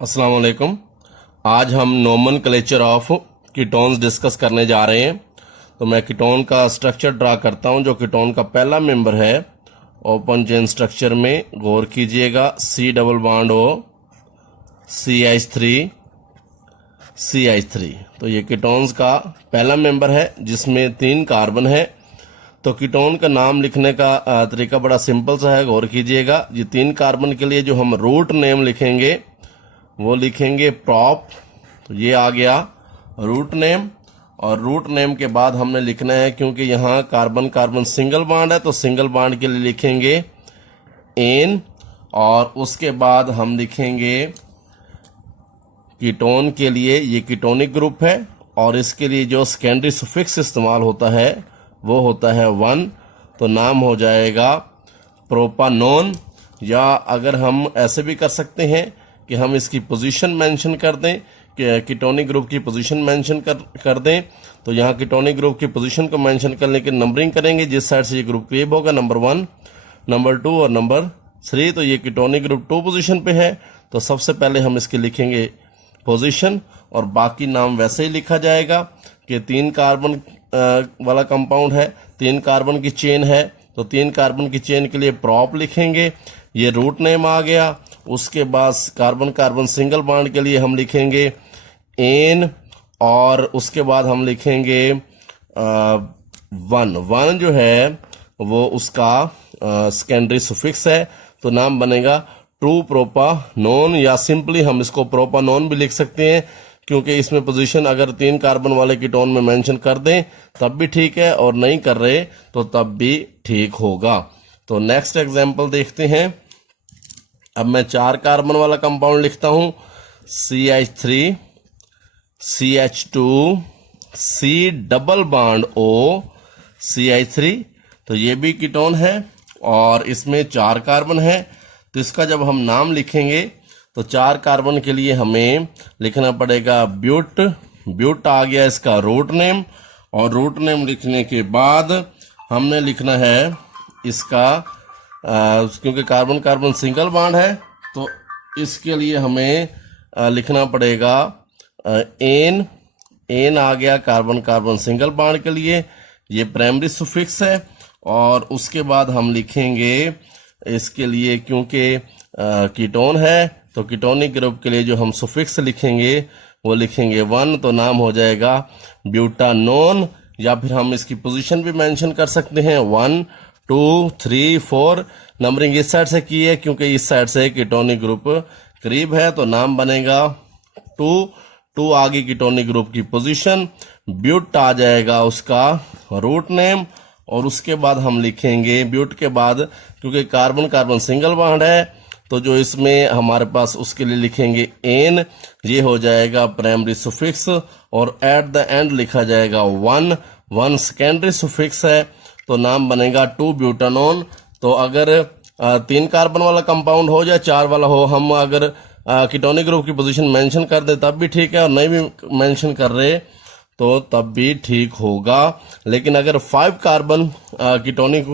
अस्सलाम वालेकुम। आज हम नोमेनक्लेचर ऑफ कीटोन्स डिस्कस करने जा रहे हैं। तो मैं कीटोन का स्ट्रक्चर ड्रा करता हूं। जो कीटोन का पहला मेंबर है ओपन चेन स्ट्रक्चर में गौर कीजिएगा, C double bond O CH3 CH3। तो ये कीटोन्स का पहला मेंबर है जिसमें 3 कार्बन है। तो कीटोन का नाम लिखने का तरीका बड़ा सिंपल सा है, गौर कीजिएगा। ये 3 कार्बन के लिए जो हम रूट नेम लिखेंगे वो लिखेंगे प्रॉप। तो ये आ गया रूट नेम, और रूट नेम के बाद हमने लिखना है, क्योंकि यहाँ कार्बन कार्बन सिंगल बॉन्ड है तो सिंगल बॉन्ड के लिए लिखेंगे एन, और उसके बाद हम लिखेंगे कीटोन के लिए ये कीटोनिक ग्रुप है, और इसके लिए जो सेकेंडरी सफिक्स इस्तेमाल होता है वो होता है 1। तो नाम हो जाएगा प्रोपानोन। या अगर हम ऐसे भी कर सकते हैं कि हम इसकी पोजीशन मेंशन कर दें, कि कीटोनिक ग्रुप की पोजीशन मेंशन कर दें। तो यहाँ कीटोनिक ग्रुप की पोजीशन को मेंशन करने की नंबरिंग करेंगे, जिस साइड से ये ग्रुप क्रिएट होगा, नंबर 1, नंबर 2 और नंबर 3। तो ये कीटोनिक ग्रुप 2 पोजीशन पे है, तो सबसे पहले हम इसके लिखेंगे पोजीशन, और बाकी नाम वैसे ही लिखा जाएगा कि 3 कार्बन वाला कंपाउंड है, 3 कार्बन की चेन है, तो 3 कार्बन की चेन के लिए प्रॉप लिखेंगे। ये रूट नेम आ गया। उसके बाद कार्बन कार्बन सिंगल बॉन्ड के लिए हम लिखेंगे एन, और उसके बाद हम लिखेंगे 1 जो है वो उसका सेकेंडरी सुफिक्स है, तो नाम बनेगा 2 प्रोपानोन, या सिंपली हम इसको प्रोपानोन भी लिख सकते हैं, क्योंकि इसमें पोजीशन अगर 3 कार्बन वाले कीटोन में मेंशन कर दें तब भी ठीक है, और नहीं कर रहे तो तब भी ठीक होगा। तो नेक्स्ट एग्जांपल देखते हैं। अब मैं 4 कार्बन वाला कंपाउंड लिखता हूं, CH3 CH2 C double bond O CH3। तो ये भी कीटोन है और इसमें 4 कार्बन है। तो इसका जब हम नाम लिखेंगे तो 4 कार्बन के लिए हमें लिखना पड़ेगा ब्यूट। ब्यूट आ गया इसका रूट नेम, और रूट नेम लिखने के बाद हमने लिखना है इसका क्योंकि कार्बन कार्बन सिंगल बॉन्ड है तो इसके लिए हमें लिखना पड़ेगा एन। एन आ गया कार्बन कार्बन सिंगल बॉन्ड के लिए, ये प्राइमरी सुफिक्स है। और उसके बाद हम लिखेंगे इसके लिए, क्योंकि कीटोन है तो कीटोनिक ग्रुप के लिए जो हम सुफिक्स लिखेंगे वो लिखेंगे 1, तो नाम हो जाएगा ब्यूटानोन। या फिर हम इसकी पोजीशन भी मेंशन कर सकते हैं, 1 2 3 4। नंबरिंग इस साइड से की है क्योंकि इस साइड से कीटोनिक ग्रुप करीब है, तो नाम बनेगा 2 आगे कीटोनिक ग्रुप की पोजीशन, ब्यूट आ जाएगा उसका रूट नेम। और उसके बाद हम लिखेंगे ब्यूट के बाद, क्योंकि कार्बन कार्बन सिंगल बॉन्ड है तो जो इसमें हमारे पास उसके लिए लिखेंगे एन, ये हो जाएगा प्राइमरी सुफिक्स, और एट द एंड लिखा जाएगा 1 सेकेंडरी सुफिक्स है, तो नाम बनेगा 2 ब्यूटानोन। तो अगर 3 कार्बन वाला कंपाउंड हो या 4 वाला हो, हम अगर कीटोनिक ग्रुप की पोजीशन मेंशन कर दे तब भी ठीक है, और नहीं भी मेंशन कर रहे तो तब भी ठीक होगा। लेकिन अगर 5 कार्बन कीटोनिक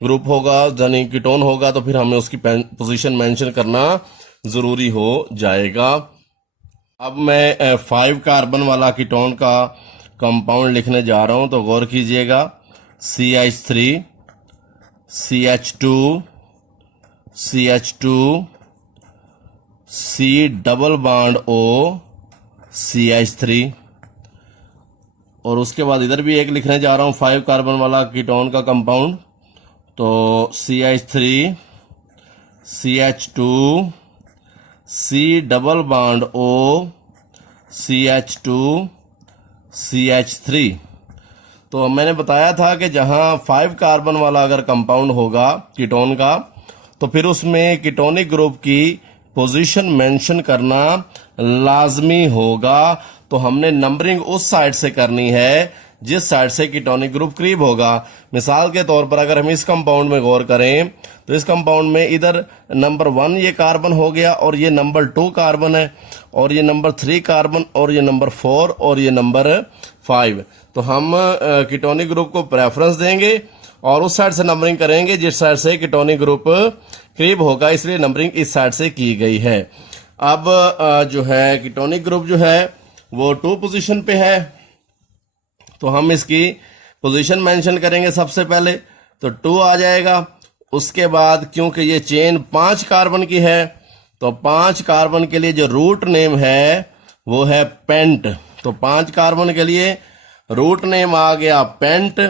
ग्रुप होगा यानी कीटोन होगा तो फिर हमें उसकी पोजीशन मेंशन करना जरूरी हो जाएगा। अब मैं 5 कार्बन वाला कीटोन का कंपाउंड लिखने जा रहा हूं, तो गौर कीजिएगा, CH3 CH2 CH2 C double bond O CH3। और उसके बाद इधर भी एक लिखने जा रहा हूं 5 कार्बन वाला कीटोन का कंपाउंड, तो CH3 CH2 C double bond O CH2 CH3। तो मैंने बताया था कि जहां 5 कार्बन वाला अगर कंपाउंड होगा कीटोन का, तो फिर उसमें कीटोनिक ग्रुप की पोजीशन मेंशन करना लाजमी होगा। तो हमने नंबरिंग उस साइड से करनी है जिस साइड से कीटोनिक ग्रुप करीब होगा। मिसाल के तौर पर अगर हम इस कंपाउंड में गौर करें तो इस कंपाउंड में इधर नंबर 1 ये कार्बन हो गया, और ये नंबर 2 कार्बन है, और ये नंबर 3 कार्बन, और ये नंबर 4, और ये नंबर 5। तो हम कीटोनिक ग्रुप को प्रेफरेंस देंगे और उस साइड से नंबरिंग करेंगे जिस साइड से कीटोनिक ग्रुप करीब होगा, इसलिए नंबरिंग इस साइड से की गई है। अब जो है कीटोनिक ग्रुप जो है वो 2 पोजीशन पे है, तो हम इसकी पोजीशन मेंशन करेंगे सबसे पहले, तो 2 आ जाएगा। उसके बाद क्योंकि ये चेन 5 कार्बन की है, तो 5 कार्बन के लिए जो रूट नेम है वो है पेंट, तो 5 कार्बन के लिए रूट नेम आ गया पेंट।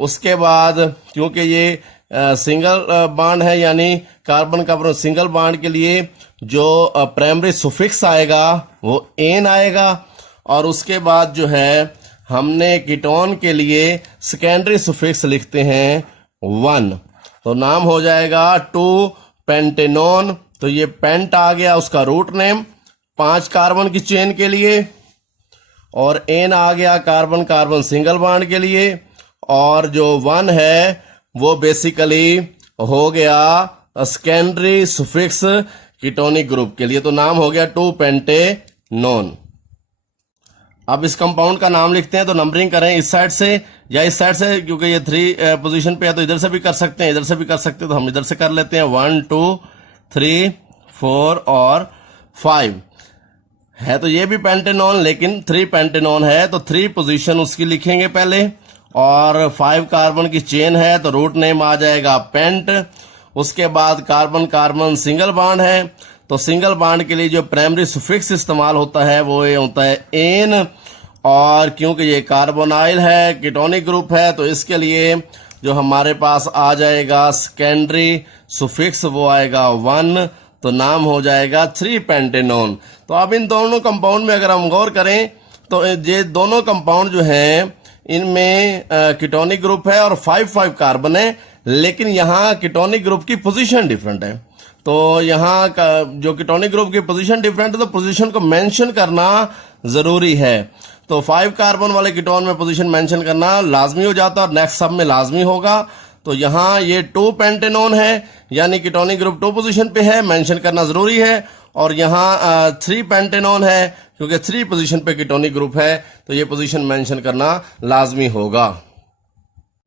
उसके बाद क्योंकि ये सिंगल बॉन्ड है, यानी कार्बन कार्बन सिंगल बॉन्ड के लिए जो प्राइमरी सुफिक्स आएगा वो एन आएगा। और उसके बाद जो है हमने कीटोन के लिए सेकेंडरी सुफिक्स लिखते हैं 1, तो नाम हो जाएगा 2 पेंटेनोन। तो ये पेंट आ गया उसका रूट नेम 5 कार्बन की चेन के लिए, और एन आ गया कार्बन कार्बन सिंगल बॉन्ड के लिए, और जो 1 है वो बेसिकली हो गया सेकेंडरी सुफिक्स कीटोनिक ग्रुप के लिए, तो नाम हो गया 2 पेंटेनोन। अब इस कंपाउंड का नाम लिखते हैं, तो नंबरिंग करें इस साइड से या इस साइड से, क्योंकि ये 3 पोजीशन पे है, तो इधर से भी कर सकते हैं, इधर से भी कर सकते हैं, तो हम इधर से कर लेते हैं। 1 2 3 4 और 5 है, तो ये भी पेंटेनोन, लेकिन 3 पेंटेनोन है, तो 3 पोजीशन उसकी लिखेंगे पहले, और 5 कार्बन की चेन है, तो रूट नेम आ जाएगा पेंट। उसके बाद कार्बन कार्बन सिंगल बॉन्ड है, तो सिंगल बॉन्ड के लिए जो प्राइमरी सुफिक्स इस्तेमाल होता है वो ये होता है एन, और क्योंकि ये कार्बोनाइल है, कीटोनिक ग्रुप है, तो इसके लिए जो हमारे पास आ जाएगा सेकेंडरी सुफिक्स वो आएगा 1, तो नाम हो जाएगा 3 पेंटेनोन। तो अब इन दोनों कंपाउंड में अगर हम गौर करें तो ये दोनों कंपाउंड जो हैं इनमें कीटोनिक ग्रुप है और 5 कार्बन है, लेकिन यहाँ कीटोनिक ग्रुप की पोजीशन डिफरेंट है। तो यहाँ का जो कीटोनिक ग्रुप की पोजीशन डिफरेंट है, तो पोजीशन को मेंशन करना जरूरी है। तो 5 कार्बन वाले कीटोन में पोजीशन मेंशन करना लाजमी हो जाता है और नेक्स्ट सब में लाजमी होगा। तो यहाँ ये 2 पेंटेनोन है, यानी कीटोनिक ग्रुप 2 पोजीशन पे है, मेंशन करना जरूरी है। और यहाँ 3 पेंटेनोन है, क्योंकि 3 पोजीशन पे कीटोनिक ग्रुप है, तो ये पोजीशन मेंशन करना लाजमी होगा।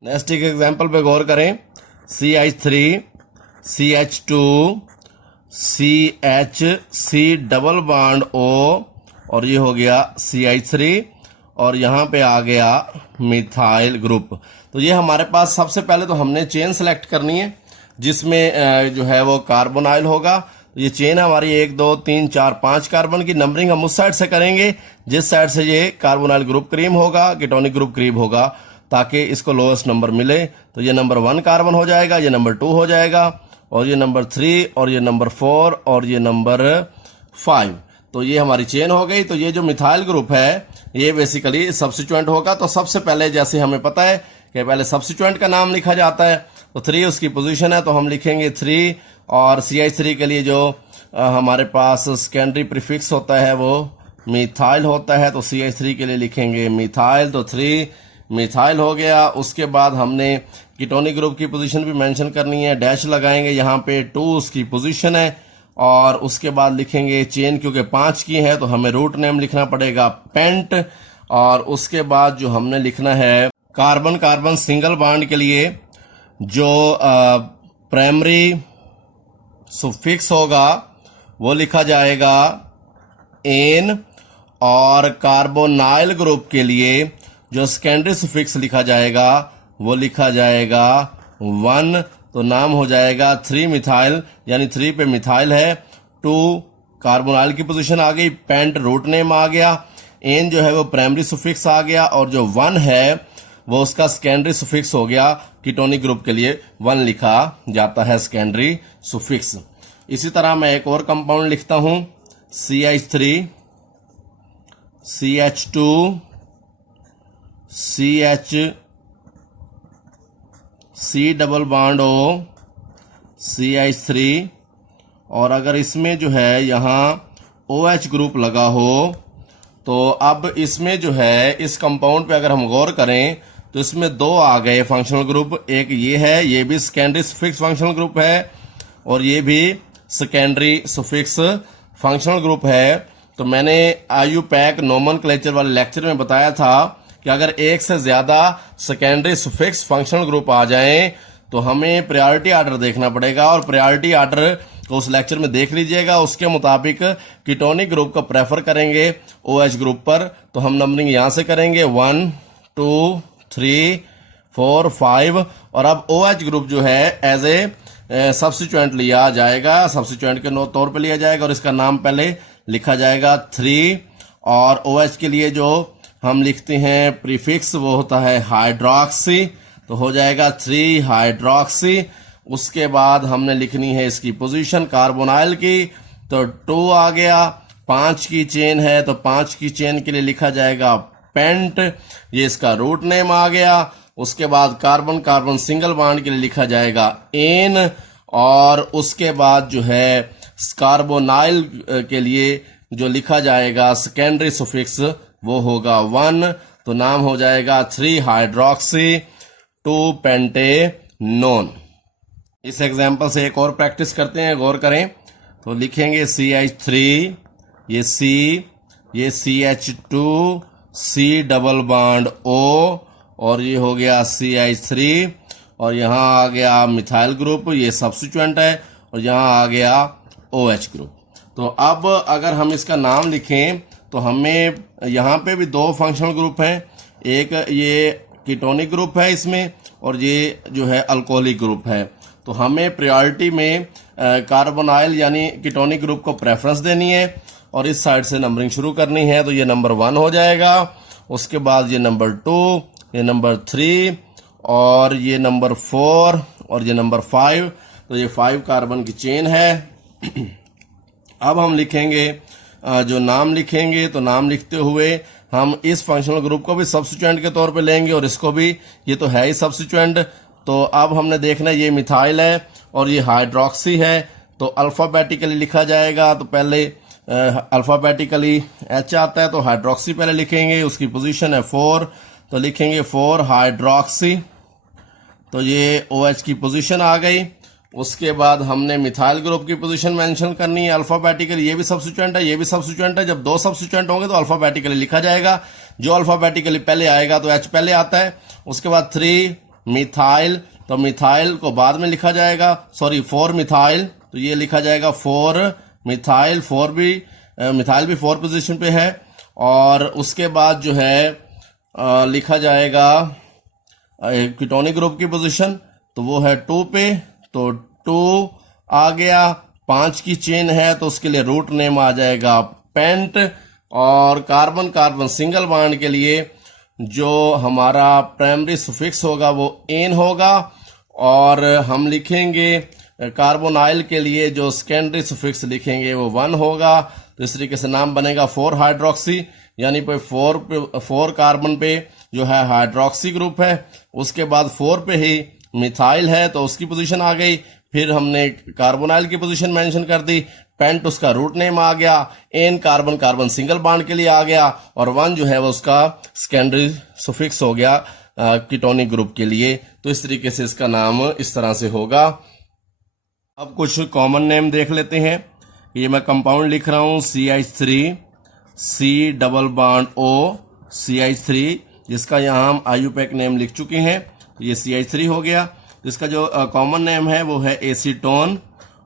नेक्स्ट एक एग्जांपल पे गौर करें। CH3 CH2 CH C double bond O, और ये हो गया CH3, और यहाँ पे आ गया मिथाइल ग्रुप। तो ये हमारे पास सबसे पहले तो हमने चेन सेलेक्ट करनी है जिसमें जो है वो कार्बोनाइल होगा। तो ये चेन हमारी 1 2 3 4 5 कार्बन की। नंबरिंग हम उस साइड से करेंगे जिस साइड से ये कार्बोनाइल ग्रुप करीब होगा, कीटोनिक ग्रुप करीब होगा, ताकि इसको लोएस्ट नंबर मिले। तो ये नंबर 1 कार्बन हो जाएगा, ये नंबर 2 हो जाएगा, और ये नंबर 3, और ये नंबर 4, और ये नंबर 5। तो ये हमारी चेन हो गई। तो ये जो मिथाइल ग्रुप है ये बेसिकली सब्स्टिट्यूएंट होगा। तो सबसे पहले जैसे हमें पता है कि पहले सब्स्टिट्यूएंट का नाम लिखा जाता है, तो 3 उसकी पोजीशन है, तो हम लिखेंगे 3। और CH3 के लिए जो हमारे पास सेकेंडरी प्रीफिक्स होता है वो मिथाइल होता है, तो CH3 के लिए लिखेंगे मिथाइल, तो 3 मिथाइल हो गया। उसके बाद हमने कीटोनिक ग्रुप की पोजीशन भी मेंशन करनी है, डैश लगाएंगे यहाँ पे, 2 उसकी पोजीशन है। और उसके बाद लिखेंगे चेन, क्योंकि 5 की है तो हमें रूट नेम लिखना पड़ेगा पेंट। और उसके बाद जो हमने लिखना है कार्बन कार्बन सिंगल बॉन्ड के लिए जो प्राइमरी सुफिक्स होगा वो लिखा जाएगा एन, और कार्बोनाइल ग्रुप के लिए जो सेकेंडरी सुफिक्स लिखा जाएगा वो लिखा जाएगा 1। तो नाम हो जाएगा 3 मिथाइल, यानी 3 पे मिथाइल है, 2 कार्बोनाइल की पोजीशन आ गई, पेंट रूट नेम आ गया, एन जो है वो प्राइमरी सुफिक्स आ गया, और जो 1 है वो उसका सेकेंडरी सुफिक्स हो गया। कीटोनिक ग्रुप के लिए 1 लिखा जाता है सेकेंडरी सुफिक्स। इसी तरह मैं एक और कंपाउंड लिखता हूं, CH3 CH2 CH C double bond O CH3, और अगर इसमें जो है यहाँ OH ग्रुप लगा हो, तो अब इसमें जो है इस कंपाउंड पे अगर हम गौर करें तो इसमें 2 आ गए फंक्शनल ग्रुप। एक ये है, ये भी सेकेंडरी सुफिक्स फंक्शनल ग्रुप है, और ये भी सेकेंडरी सुफिक्स फंक्शनल ग्रुप है। तो मैंने IUPAC नोमेनक्लेचर वाले लेक्चर में बताया था कि अगर एक से ज्यादा सेकेंडरी सुफिक्स फंक्शनल ग्रुप आ जाएं तो हमें प्रायोरिटी ऑर्डर देखना पड़ेगा, और प्रायोरिटी ऑर्डर तो उस लेक्चर में देख लीजिएगा, उसके मुताबिक कीटोनिक ग्रुप को प्रेफर करेंगे OH ग्रुप पर। तो हम नंबरिंग यहाँ से करेंगे 1 2 3 4 5 और अब OH ग्रुप जो है एज ए सब्स्टिट्यूएंट लिया जाएगा, सब्स्टिट्यूएंट के तौर पे लिया जाएगा और इसका नाम पहले लिखा जाएगा 3 और OH के लिए जो हम लिखते हैं प्रीफिक्स वो होता है हाइड्रोक्सी, तो हो जाएगा 3 हाइड्रोक्सी। उसके बाद हमने लिखनी है इसकी पोजीशन कार्बोनाइल की, तो 2 आ गया। 5 की चेन है तो 5 की चेन के लिए लिखा जाएगा पेंट, ये इसका रूट नेम आ गया। उसके बाद कार्बन कार्बन सिंगल बॉन्ड के लिए लिखा जाएगा एन और उसके बाद जो है कार्बोनाइल के लिए जो लिखा जाएगा सेकेंडरी सुफिक्स वो होगा 1, तो नाम हो जाएगा 3 हाइड्रोक्सी 2 पेंटेनोन। इस एग्जाम्पल से एक और प्रैक्टिस करते हैं, गौर करें। तो लिखेंगे CH3, ये C, ये CH2, C double bond O और ये हो गया CH3 और यहाँ आ गया मिथाइल ग्रुप, ये सब्स्टिट्यूएंट है और यहाँ आ गया OH ग्रुप। तो अब अगर हम इसका नाम लिखें तो हमें यहाँ पे भी 2 फंक्शनल ग्रुप हैं, एक ये कीटोनिक ग्रुप है इसमें और ये जो है अल्कोहलिक ग्रुप है। तो हमें प्रायोरिटी में कार्बोनाइल यानी कीटोनिक ग्रुप को प्रेफरेंस देनी है और इस साइड से नंबरिंग शुरू करनी है। तो ये नंबर 1 हो जाएगा, उसके बाद ये नंबर 2, ये नंबर 3 और ये नंबर 4 और ये नंबर 5। तो ये 5 कार्बन की चेन है। अब हम लिखेंगे जो नाम लिखेंगे, तो नाम लिखते हुए हम इस फंक्शनल ग्रुप को भी सब्स्टिट्यूएंट के तौर पे लेंगे और इसको भी, ये तो है ही सब्स्टिट्यूएंट। तो अब हमने देखना है ये मिथाइल है और ये हाइड्रोक्सी है, तो अल्फाबेटिकली लिखा जाएगा। तो पहले अल्फाबेटिकली H आता है तो हाइड्रोक्सी पहले लिखेंगे, उसकी पोजीशन है 4, तो लिखेंगे 4 हाइड्रोक्सी, तो ये OH की पोजीशन आ गई। उसके बाद हमने मिथाइल ग्रुप की पोजीशन मेंशन करनी है अल्फाबेटिकली, ये भी सब्स्टिट्यूएंट है, ये भी सब्स्टिट्यूएंट है। जब 2 सब्स्टिट्यूएंट होंगे तो अल्फाबेटिकली लिखा जाएगा, जो अल्फाबेटिकली पहले आएगा तो H पहले आता है। उसके बाद 3 मिथाइल, तो मिथाइल को बाद में लिखा जाएगा, सॉरी 4 मिथाइल, तो ये लिखा जाएगा 4 मिथाइल, 4 भी मिथाइल भी 4 पोजीशन पे है। और उसके बाद जो है लिखा जाएगा कीटोनिक ग्रुप की पोजीशन, तो वो है 2 पे, तो 2 आ गया। 5 की चेन है तो उसके लिए रूट नेम आ जाएगा पेंट और कार्बन कार्बन सिंगल बॉन्ड के लिए जो हमारा प्राइमरी सुफिक्स होगा वो एन होगा और हम लिखेंगे कार्बोनाइल के लिए जो सेकेंडरी सुफिक्स लिखेंगे वो 1 होगा। तो इस तरीके से नाम बनेगा 4 हाइड्रोक्सी, यानी पे 4 कार्बन पे जो है हाइड्रोक्सी ग्रुप है, उसके बाद 4 पे ही मिथाइल है तो उसकी पोजीशन आ गई। फिर हमने कार्बोनाइल की पोजीशन मेंशन कर दी, पेंट उसका रूट नेम आ गया, ane carbon carbon single bond के लिए आ गया और 1 जो है वो उसका सेकेंडरी सुफिक्स हो गया कीटोनिक ग्रुप के लिए। तो इस तरीके से इसका नाम इस तरह से होगा। अब कुछ कॉमन नेम देख लेते हैं। ये मैं कंपाउंड लिख रहा हूं CH3, C double bond O CH3, जिसका यहाँ हम IUPAC नेम लिख चुके हैं, ये CH3 हो गया। जिसका जो कॉमन नेम है वो है एसीटोन,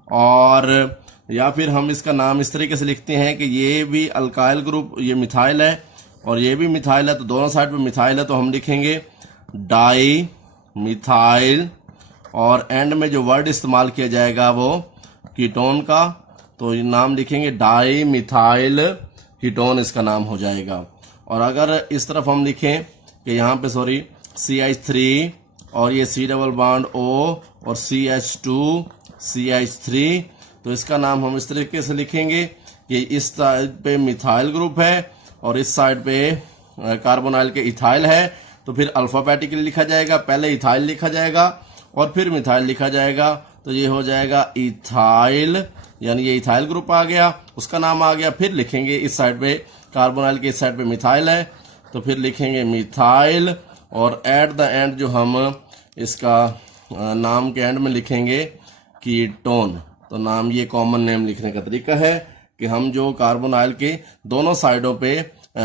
और या फिर हम इसका नाम इस तरीके से लिखते हैं कि ये भी अल्काइल ग्रुप, ये मिथाइल है और ये भी मिथाइल है, तो दोनों साइड पे मिथाइल है, तो हम लिखेंगे डाई मिथाइल और एंड में जो वर्ड इस्तेमाल किया जाएगा वो कीटोन का, तो ये नाम लिखेंगे डाई मिथाइल कीटोन, इसका नाम हो जाएगा। और अगर इस तरफ हम लिखें कि यहाँ पे सॉरी CH3 और ये C डबल बॉन्ड O और CH2 CH3, तो इसका नाम हम इस तरीके से लिखेंगे कि इस साइड पे मिथाइल ग्रुप है और इस साइड पे कार्बोनाइल के इथाइल है, तो फिर अल्फाबेटिकली लिखा जाएगा, पहले इथाइल लिखा जाएगा और फिर मिथाइल लिखा जाएगा, तो ये हो जाएगा इथाइल, यानी ये इथाइल ग्रुप आ गया, उसका नाम आ गया। फिर लिखेंगे इस साइड पे कार्बोनाइल के इस साइड पे मिथाइल है, तो फिर लिखेंगे मिथाइल और एट द एंड जो हम इसका नाम के एंड में लिखेंगे कीटोन। तो नाम, ये कॉमन नेम लिखने का तरीका है कि हम जो कार्बोनाइल के दोनों साइडों पे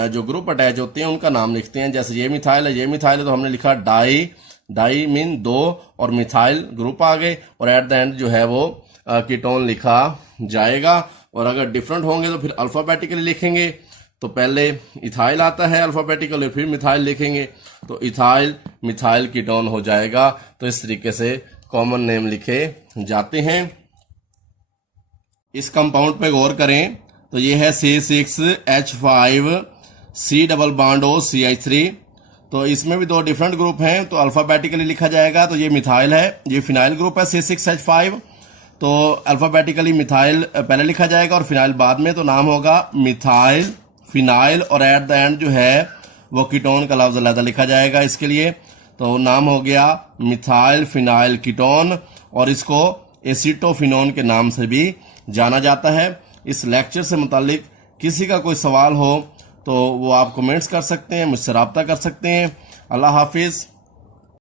जो ग्रुप अटैच होते हैं उनका नाम लिखते हैं। जैसे ये मिथाइल है, ये मिथाइल है, तो हमने लिखा डाई, डाई मीन 2 और मिथाइल ग्रुप आ गए और एट द एंड जो है वो कीटोन लिखा जाएगा। और अगर डिफरेंट होंगे तो फिर अल्फाबेटिकली लिखेंगे। तो पहले इथाइल आता है अल्फाबेटिकली, फिर मिथाइल लिखेंगे तो इथाइल मिथाइल कीटोन हो जाएगा। तो इस तरीके से कॉमन नेम लिखे जाते हैं। इस कंपाउंड पे गौर करें तो ये है C6H5C double bond O CH3। तो इसमें भी दो डिफरेंट ग्रुप हैं, तो अल्फाबेटिकली लिखा जाएगा। तो ये मिथाइल है, ये फिनाइल ग्रुप है C6H5। तो अल्फाबेटिकली मिथाइल पहले लिखा जाएगा और फिनाइल बाद में, तो नाम होगा मिथाइल फिनाइल। और एट द एंड जो है वो कीटोन का लफ्ज अलग लिखा जाएगा इसके लिए। तो नाम हो गया मिथाइल फिनाइल कीटोन, और इसको एसीटोफिनोन के नाम से भी जाना जाता है। इस लेक्चर से मुतालिक किसी का कोई सवाल हो तो वो आप कमेंट्स कर सकते हैं, मुझसे रब्ता कर सकते हैं। अल्लाह हाफिज़।